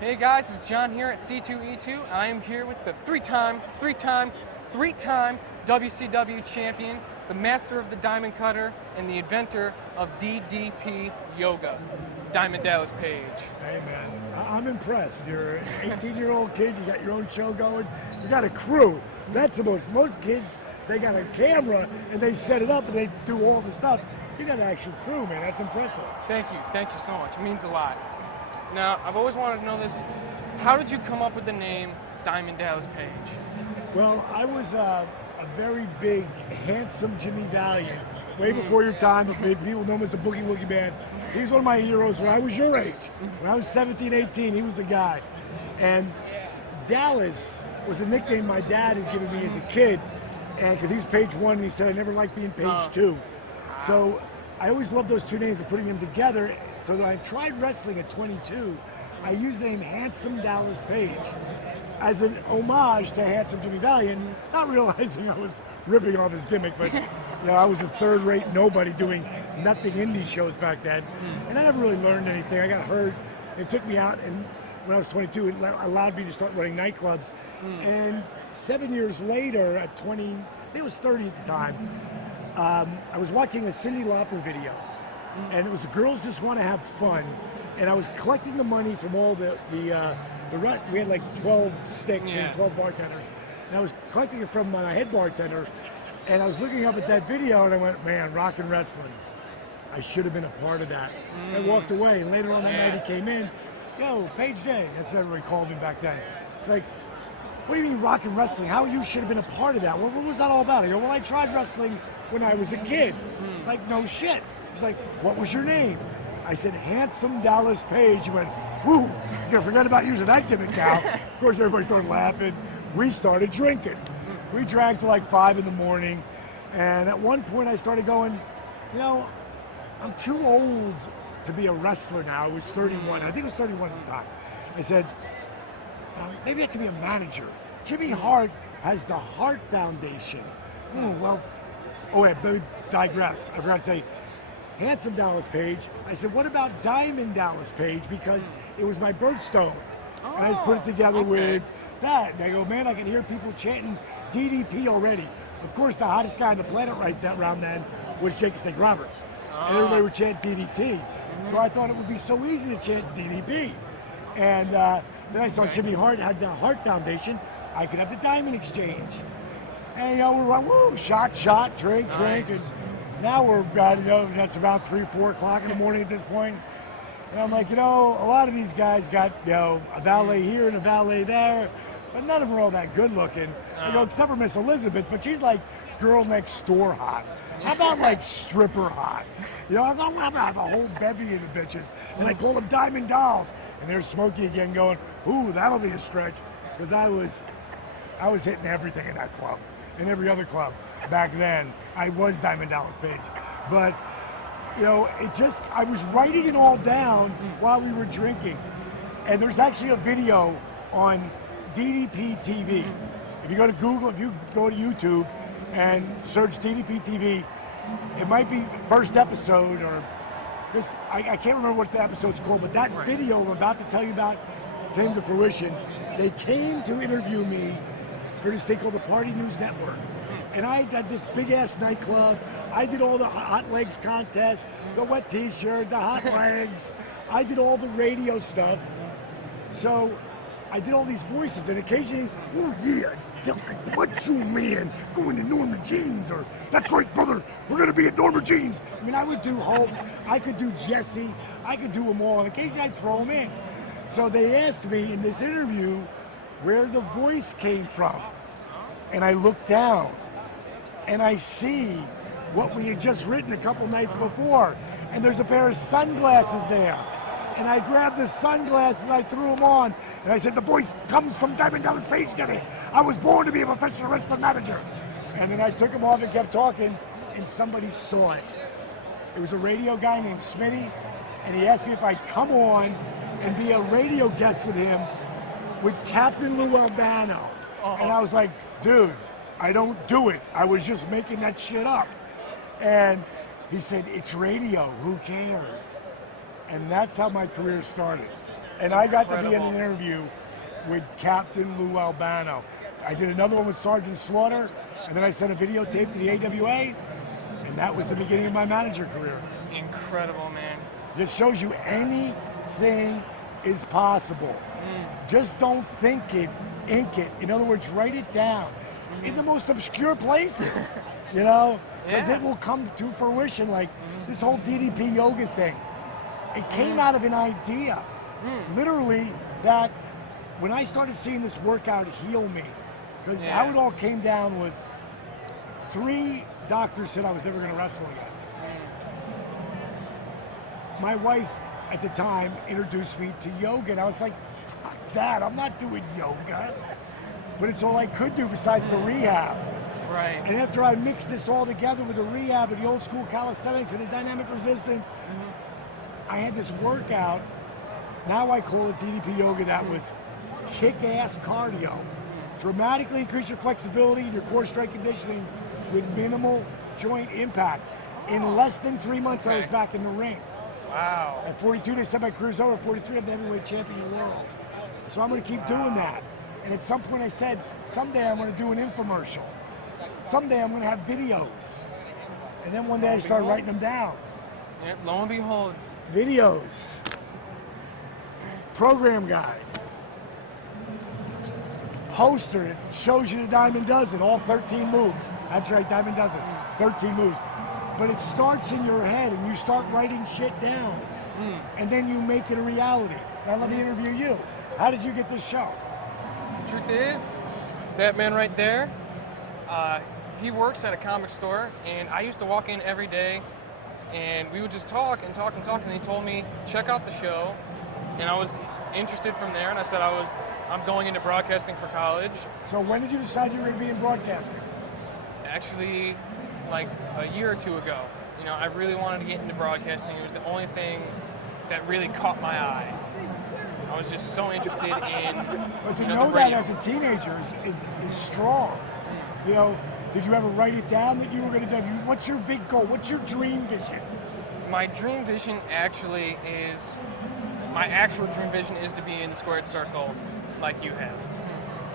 Hey guys, it's John here at C2E2. I am here with the three-time WCW champion, the master of the diamond cutter, and the inventor of DDP yoga, Diamond Dallas Page. Hey man, I'm impressed. You're an 18-year-old kid, you got your own show going, you got a crew. That's the most kids, they got a camera and they set it up and they do all the stuff. You got an actual crew, man, that's impressive. Thank you so much, it means a lot. Now, I've always wanted to know this, how did you come up with the name Diamond Dallas Page? Well, I was a very big, handsome Jimmy Valiant, way before your time, but people know him as the Boogie Woogie Man. He was one of my heroes when I was your age. When I was 17, 18, he was the guy. And Dallas was a nickname my dad had given me as a kid, and because he's page one, and he said I never liked being page two. So I always loved those two names and putting them together. So when I tried wrestling at 22, I used the name Handsome Dallas Page as an homage to Handsome Jimmy Valiant, not realizing I was ripping off his gimmick, but I was a third-rate nobody doing nothing indie shows back then, and I never really learned anything. I got hurt. It took me out, and when I was 22, it allowed me to start running nightclubs. And 7 years later, at 20, I think it was 30 at the time, I was watching a Cyndi Lauper video, and it was the Girls Just Want to Have Fun, and I was collecting the money from all the we had like 12 sticks, we had 12 bartenders, and I was collecting it from my head bartender, and I was looking up at that video, and I went, man, rock and wrestling. I should have been a part of that. I walked away, and later on that night he came in, yo, Page Day, that's what everybody called me back then. It's like, what do you mean rock and wrestling? How you should have been a part of that? What was that all about? I go, well, I tried wrestling when I was a kid. Like, no shit. He's like, what was your name? I said, Handsome Dallas Page. He went, whoo, you're gonna forget about using that gimmick now. Of course, everybody started laughing. We started drinking. We drank till like 5 in the morning. And at one point I started going, I'm too old to be a wrestler now. I was 31, I think it was 31 at the time. I said, maybe I can be a manager. Jimmy Hart has the Hart Foundation. Let me digress. I forgot to say, Handsome Dallas Page. I said, what about Diamond Dallas Page? Because it was my birthstone. And I just put it together with that. And I go, man, I can hear people chanting DDP already. Of course, the hottest guy on the planet around then was Jake Snake Roberts. And everybody would chant DDT. So I thought it would be so easy to chant DDP. And then I saw Jimmy Hart had the Hart Foundation. I could have the Diamond Exchange. And we're like, woo, shot, drink. And now we're about, that's about 3, 4 o'clock in the morning at this point. And I'm like, a lot of these guys got, a valet here and a valet there, but none of them are all that good looking. Except for Miss Elizabeth, but she's like girl next door hot. How about like stripper hot? I'm about the whole bevy of the bitches. And I call them Diamond Dolls. And there's Smokey again going, ooh, that'll be a stretch. Because I was hitting everything in that club. In every other club back then. I was Diamond Dallas Page. But, I was writing it all down while we were drinking. And there's actually a video on DDP TV. If you go to Google, if you go to YouTube and search DDP TV, it might be first episode or this, I can't remember what the episode's called, but that video I'm about to tell you about came to fruition. They came to interview me for this thing called the Party News Network. And I had this big ass nightclub. I did all the hot legs contests, the wet t-shirt, the hot legs. I did all the radio stuff. So I did all these voices, and occasionally, oh yeah, what you man, going to Norma Jean's, or that's right brother, we're gonna be at Norma Jean's. I mean, I would do Hulk, I could do Jesse, I could do them all, and occasionally I'd throw them in. So they asked me in this interview where the voice came from. And I look down, and I see what we had just written a couple nights before, and there's a pair of sunglasses there. And I grabbed the sunglasses and I threw them on, and I said, the voice comes from Diamond Dallas Page, Daddy. I was born to be a professional wrestling manager. And then I took them off and kept talking, and somebody saw it. It was a radio guy named Smitty, and he asked me if I'd come on and be a radio guest with him with Captain Lou Albano. And I was like, dude, I don't do it. I was just making that shit up. And he said, it's radio, who cares? And that's how my career started. And I got to be in Incredible. an interview with Captain Lou Albano. I did another one with Sergeant Slaughter, and then I sent a videotape to the AWA, and that was the beginning of my manager career. Incredible, man. This shows you anything is possible. Just don't think it, ink it. In other words, write it down in the most obscure places, because Yeah. it will come to fruition. Like this whole DDP yoga thing, it came out of an idea, literally, that when I started seeing this workout heal me, because how it all came down was 3 doctors said I was never going to wrestle again. My wife at the time introduced me to yoga, and I was like, fuck that, I'm not doing yoga. But it's all I could do besides the rehab. Right. And after I mixed this all together with the rehab and the old school calisthenics and the dynamic resistance, I had this workout. Now I call it DDP yoga that was kick-ass cardio. Dramatically increase your flexibility and your core strength conditioning with minimal joint impact. In less than 3 months, I was back in the ring. Wow. At 42, they said my career's over. At 43, I'm the heavyweight champion of the world. So I'm going to keep doing that. And at some point I said, someday I'm going to do an infomercial. Someday I'm going to have videos. And then one day I started writing them down. Yep, lo and behold. Videos. Program guide. Poster that shows you the Diamond Dozen, all 13 moves. That's right, Diamond Dozen, 13 moves. But it starts in your head and you start writing shit down. And then you make it a reality. Now let me interview you. How did you get this show? Truth is, that man right there, he works at a comic store, and I used to walk in every day, and we would just talk and talk and talk, and he told me, check out the show, and I was interested from there, and I said I'm going into broadcasting for college. So when did you decide you were going to be in broadcasting? Actually, like a year or 2 ago. I really wanted to get into broadcasting. It was the only thing that really caught my eye. I was just so interested in. But to the know that radio. as a teenager is strong. Did you ever write it down that you were going to do? What's your big goal? What's your dream vision? My dream vision actually is, my actual dream vision is to be in the squared circle like you have.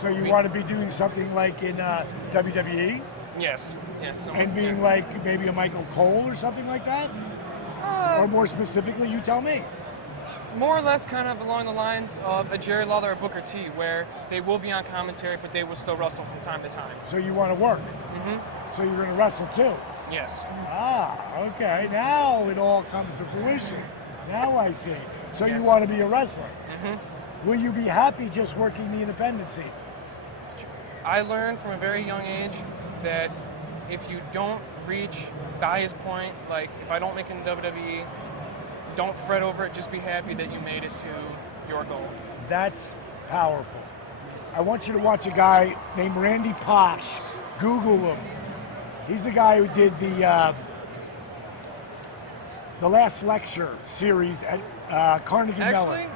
So you want to be doing something like in WWE? Yes. And being like maybe a Michael Cole or something like that? Or more specifically, you tell me. More or less kind of along the lines of a Jerry Lawler or Booker T, where they will be on commentary, but they will still wrestle from time to time. So you want to work? So you're going to wrestle too? Yes. Okay. Now it all comes to fruition. Now I see. So you want to be a wrestler? Will you be happy just working the independent scene? I learned from a very young age that if you don't reach the highest point, like if I don't make it in WWE, don't fret over it, just be happy that you made it to your goal. That's Powerful. I want you to watch a guy named Randy Posh. Google him. He's the guy who did the last lecture series at Carnegie Mellon.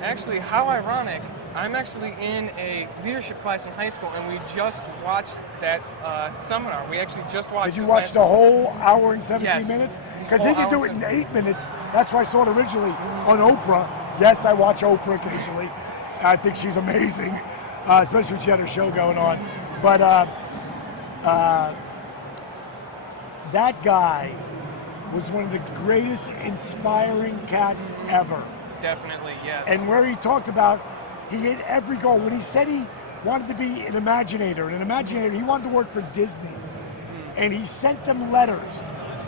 Actually, how ironic. I'm actually in a leadership class in high school, and we just watched that seminar. We actually just watched. Did you watch the whole hour and 17 minutes? Because he Whole could do hour it in and 8 minutes. That's why I saw it originally on Oprah. Yes, I watch Oprah occasionally. I think she's amazing, especially when she had her show going on. But that guy was one of the greatest inspiring cats ever. Definitely, yes. And where he talked about, he hit every goal. When he said he wanted to be an Imaginator, he wanted to work for Disney. And he sent them letters.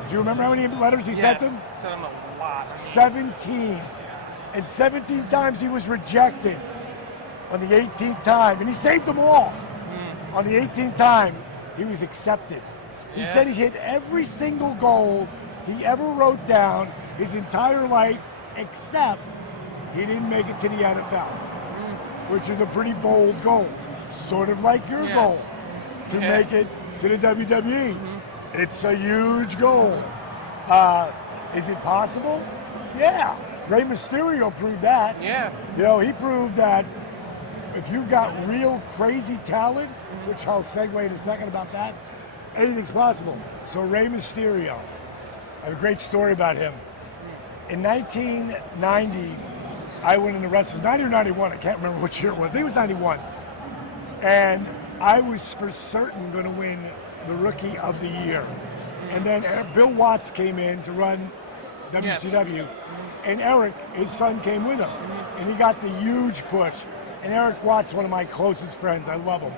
Do you remember how many letters he sent them? Yes, sent them a lot. 17. And 17 times he was rejected. On the 18th time, and he saved them all. On the 18th time, he was accepted. He said he hit every single goal he ever wrote down his entire life, except he didn't make it to the NFL, which is a pretty bold goal, sort of like your goal, to make it to the WWE. It's a huge goal. Is it possible? Yeah. Rey Mysterio proved that. Yeah. He proved that if you've got real crazy talent, which I'll segue in a second about that, anything's possible. So Rey Mysterio, I have a great story about him. In 1990, I went in the wrestlers, 90 or 91, I can't remember which year it was. I think it was 91. And I was for certain going to win the Rookie of the Year. And then Bill Watts came in to run WCW. And Eric, his son, came with him. And he got the huge push. And Eric Watts, one of my closest friends, I love him.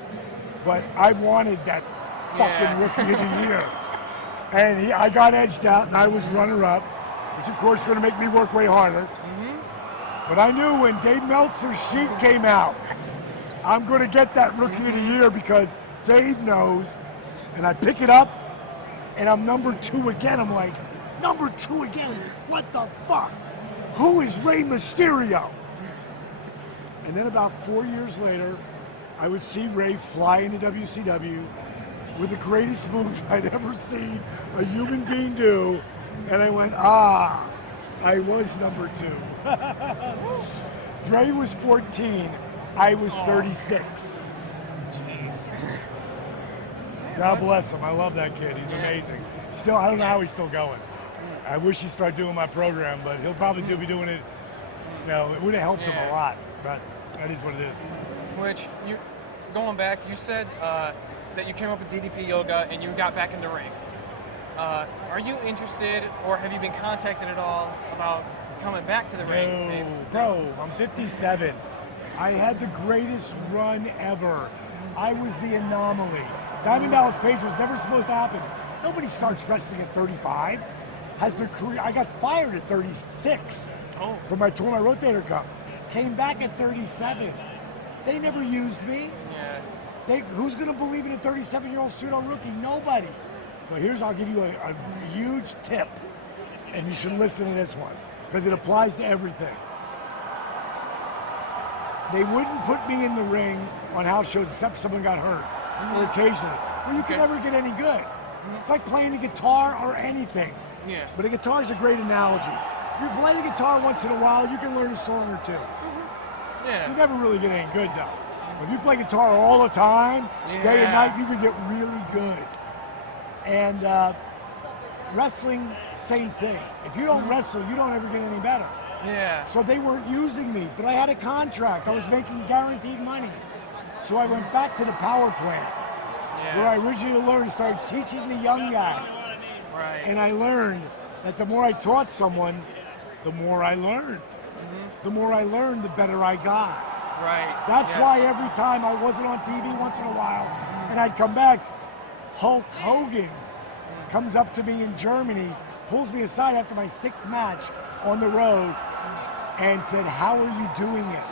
But I wanted that fucking Rookie of the Year. And I got edged out, and I was runner-up, which of course is going to make me work way harder. But I knew when Dave Meltzer's sheet came out, I'm going to get that Rookie of the Year because Dave knows. And I pick it up, and I'm number 2 again. I'm like, number 2 again? What the fuck? Who is Rey Mysterio? And then about 4 years later, I would see Rey fly into WCW with the greatest moves I'd ever seen a human being do. And I went, I was number 2. Rey was 14. I was 36. Jeez. God bless him. I love that kid. He's amazing. Still, I don't know how he's still going. I wish he'd start doing my program, but he'll probably be doing it. You know, it would have helped him a lot, but that is what it is. Which, going back, you said that you came up with DDP yoga and you got back into ring. Are you interested, or have you been contacted at all about coming back to the ring? No, bro, I'm 57. I had the greatest run ever. I was the anomaly. Diamond Dallas Page was never supposed to happen. Nobody starts wrestling at 35. Has their career. I got fired at 36 from my tour, my rotator cuff. Came back at 37. They never used me. Yeah. Who's going to believe in a 37-year-old pseudo rookie? Nobody. But I'll give you a huge tip, and you should listen to this one because it applies to everything. They wouldn't put me in the ring on house shows except someone got hurt, or occasionally. Well, you can never get any good. It's like playing the guitar or anything. Yeah. But a guitar is a great analogy. If you play the guitar once in a while, you can learn a song or two. Yeah. You never really get any good, though. If you play guitar all the time, day and night, you can get really good. And wrestling, same thing. If you don't wrestle, you don't ever get any better. Yeah. So they weren't using me, but I had a contract. I was making guaranteed money. So I went back to the power plant, where I originally learned, started teaching the young guys. Right. And I learned that the more I taught someone, the more I learned. The more I learned, the better I got. Right. That's why every time I wasn't on TV once in a while, and I'd come back, Hulk Hogan comes up to me in Germany, pulls me aside after my 6th match on the road, and said, "How are you doing it?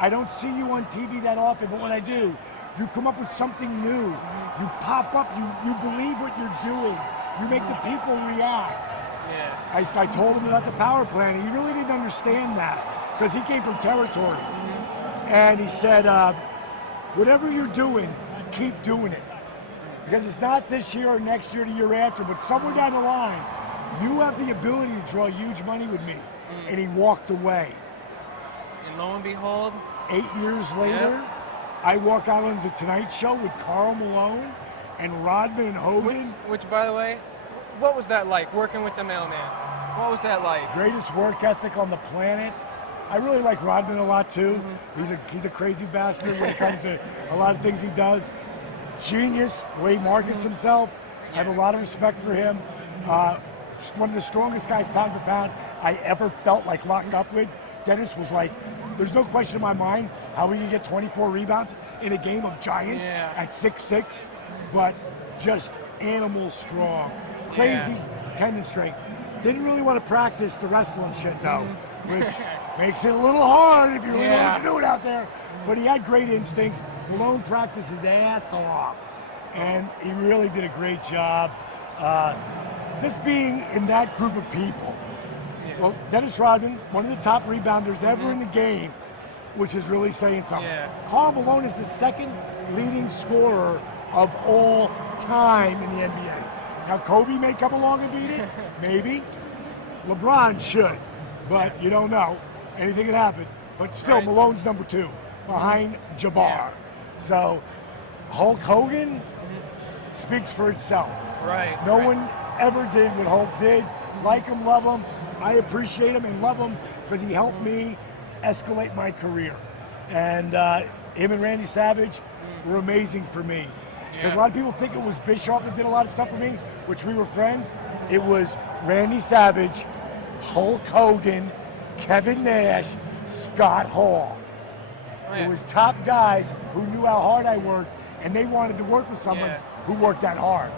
I don't see you on TV that often, but when I do, you come up with something new. You pop up, you believe what you're doing. You make the people react." Yeah. I told him about the power plant, and he really didn't understand that because he came from territories. And he said, whatever you're doing, keep doing it. Because it's not this year or next year or the year after, but somewhere down the line, you have the ability to draw huge money with me. And he walked away. And lo and behold, 8 years later, I walk out on the Tonight Show with Karl Malone and Rodman and Hogan. Which, by the way, what was that like, working with the mailman? What was that like? Greatest work ethic on the planet. I really like Rodman a lot too. He's a crazy bastard when it comes to a lot of things he does. Genius, the way he markets himself. I have a lot of respect for him. One of the strongest guys pound for pound I ever felt like locked up with. Dennis was like, there's no question in my mind how he can get 24 rebounds in a game of giants at 6'6", but just animal strong. Crazy tendon strength. Didn't really want to practice the wrestling shit though, which makes it a little hard if you really know what you're doing out there. But he had great instincts. Malone practiced his ass off, and he really did a great job. Just being in that group of people. Well, Dennis Rodman, one of the top rebounders ever in the game, which is really saying something. Karl Malone is the 2nd leading scorer of all time in the NBA. Now, Kobe may come along and beat it, maybe. LeBron should, but you don't know. Anything can happen. But still, Malone's number 2, behind Jabbar. So, Hulk Hogan speaks for itself. No one ever did what Hulk did. Like him, love him. I appreciate him and love him because he helped me escalate my career. And him and Randy Savage were amazing for me. Because a lot of people think it was Bischoff that did a lot of stuff for me, which we were friends. It was Randy Savage, Hulk Hogan, Kevin Nash, Scott Hall. Oh, yeah. It was top guys who knew how hard I worked, and they wanted to work with someone who worked that hard.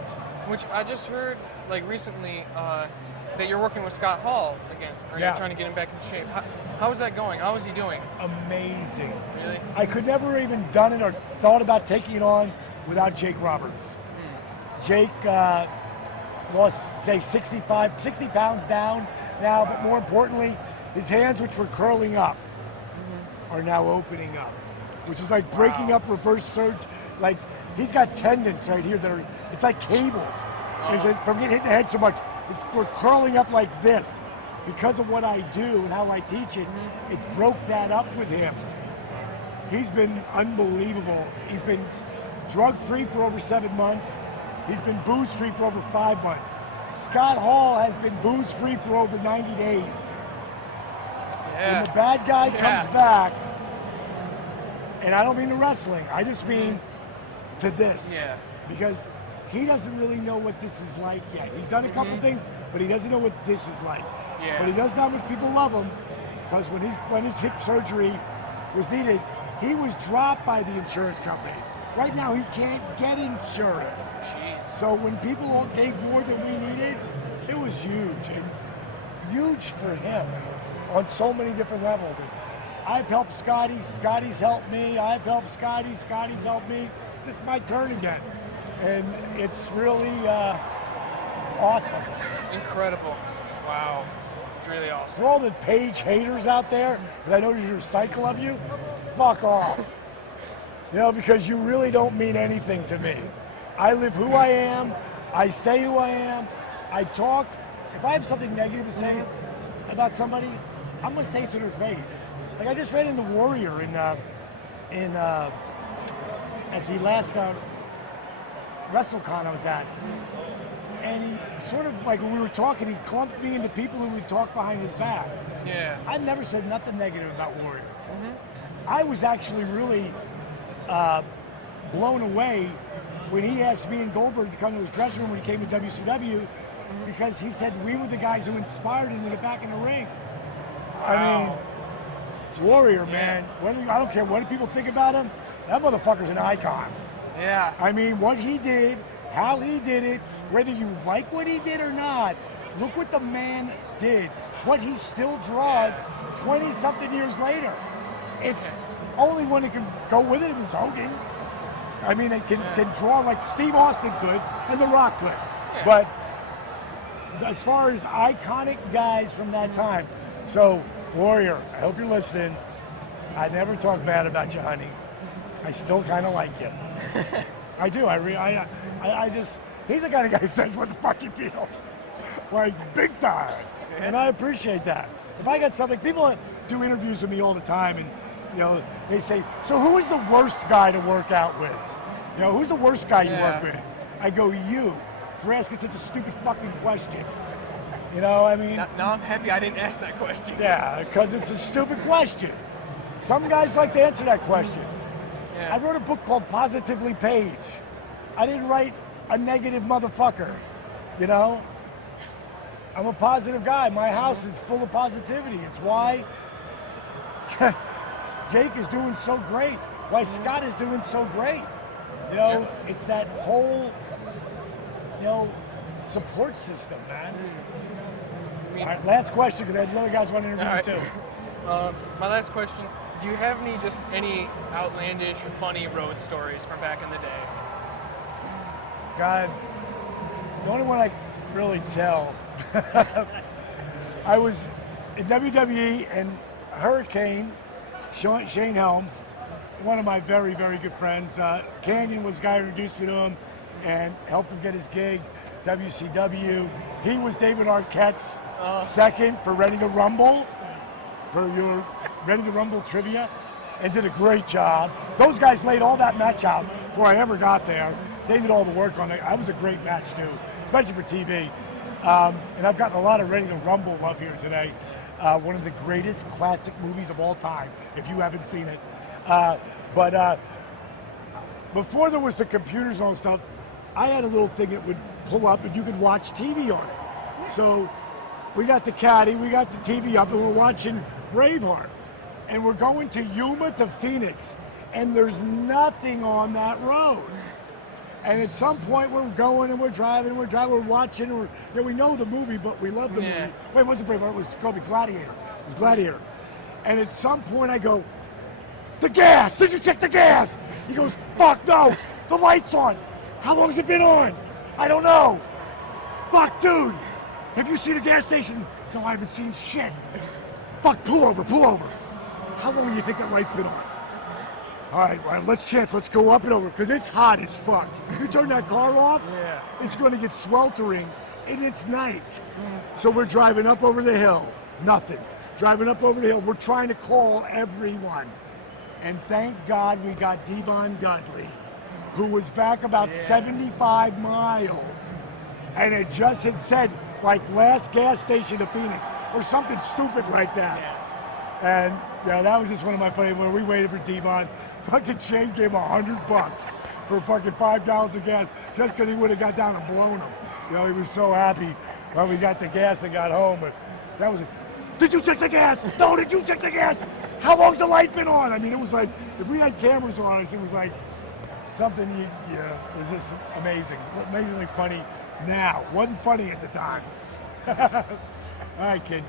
Which I just heard, like recently, that you're working with Scott Hall again, or you're trying to get him back in shape. How is that going? How is he doing? Amazing. Really? I could never even done it or thought about taking it on without Jake Roberts. Jake lost, say, 60 pounds down now, but more importantly, his hands, which were curling up, are now opening up, which is like breaking up reverse surge. Like, he's got tendons right here that are, it's like cables. From getting hit in the head so much, we're curling up like this. Because of what I do and how I teach it, it broke that up with him. He's been unbelievable. He's been drug-free for over 7 months. He's been booze-free for over 5 months. Scott Hall has been booze-free for over 90 days. Yeah. When the bad guy comes back, and I don't mean to wrestling, I just mean to this. Yeah. Because he doesn't really know what this is like yet. He's done a couple things, but he doesn't know what this is like. Yeah. But he does know how much people love him, because when his hip surgery was needed, he was dropped by the insurance companies. Right now, he can't get insurance. Jeez. So when people all gave more than we needed, it was huge, and huge for him on so many different levels. And I've helped Scotty, Scotty's helped me, I've helped Scotty, Scotty's helped me. Just my turn again. And it's really awesome. Incredible. Wow. It's really awesome. For all the Paige haters out there, because I know there's a cycle of you, fuck off. You know, because you really don't mean anything to me. I live who I am, I say who I am, I talk. If I have something negative to say about somebody, I'm gonna say it to their face. Like I just read in The Warrior at the last WrestleCon I was at, and he sort of, like when we were talking, he clumped me into people who would talk behind his back. Yeah. I never said nothing negative about Warrior. I was actually really blown away when he asked me and Goldberg to come to his dressing room when he came to WCW, because he said we were the guys who inspired him to get back in the ring. I mean, Warrior, man. I don't care what people think about him. That motherfucker's an icon. Yeah. I mean, what he did, how he did it, whether you like what he did or not, look what the man did. What he still draws 20-something years later. It's only one that can go with it is Hogan. I mean, they can draw like Steve Austin could and The Rock could. Yeah. But as far as iconic guys from that time, so Warrior, I hope you're listening. I never talk bad about you, honey. I still kind of like you. I do. I just, he's the kind of guy who says what the fuck he feels. Like, big time. And I appreciate that. If I got something, people do interviews with me all the time, and you know, they say, so who is the worst guy to work out with? You know, who's the worst guy you work with? I go, you, for asking such a stupid fucking question. You know, I mean. Now I'm happy I didn't ask that question. Yeah, because it's a stupid question. Some guys like to answer that question. Yeah. I wrote a book called Positively Page. I didn't write a negative motherfucker, you know? I'm a positive guy. My house is full of positivity. It's why Jake is doing so great, why Scott is doing so great. You know, it's that whole, you know, support system, man. All right, last question, because I had the other guys want to interview me too. My last question, do you have any outlandish, funny road stories from back in the day? God, the only one I really tell, I was in WWE and Hurricane, Shane Helms, one of my very, very good friends. Canyon was the guy who introduced me to him and helped him get his gig, WCW. He was David Arquette's second for Ready to Rumble, for your Ready to Rumble trivia, and did a great job. Those guys laid all that match out before I ever got there. They did all the work on it. That was a great match too, especially for TV. And I've gotten a lot of Ready to Rumble love here today. One of the greatest classic movies of all time, if you haven't seen it. But before there was the computers and all stuff, I had a little thing that would pull up and you could watch TV on it. So we got the caddy, we got the TV up, and we're watching Braveheart. And we're going to Yuma to Phoenix, and there's nothing on that road. And at some point we're going and we're driving, we're watching, we know the movie, but we love the movie. Wait, it wasn't Braveheart, it was called Gladiator. It was Gladiator. And at some point I go, the gas, did you check the gas? He goes, fuck no, the light's on. How long has it been on? I don't know. Fuck, dude, have you seen a gas station? No, I haven't seen shit. Fuck, pull over. How long do you think that light's been on? All right, let's go up and over, because it's hot as fuck. You turn that car off, it's going to get sweltering, and it's night. So we're driving up over the hill, nothing. Driving up over the hill, we're trying to call everyone. And thank God we got Devon Dudley, who was back about 75 miles, and it just had said, like, last gas station to Phoenix, or something stupid like that. And that was just one of my funny, when we waited for Devon, fucking Shane gave him $100 for fucking $5 of gas, just because he would have got down and blown him. He was so happy when we got the gas and got home. But that was it. Did you check the gas? No, did you check the gas? How long's the light been on? I mean, it was like, if we had cameras on us, it was like something, it was just amazing. Amazingly funny now. Wasn't funny at the time. All right, kid.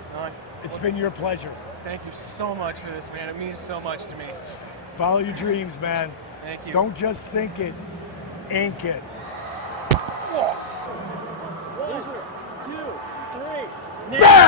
It's been your pleasure. Thank you so much for this, man. It means so much to me. Follow your dreams, man. Thank you. Don't just think it, ink it. 1, 2, 3. Bang!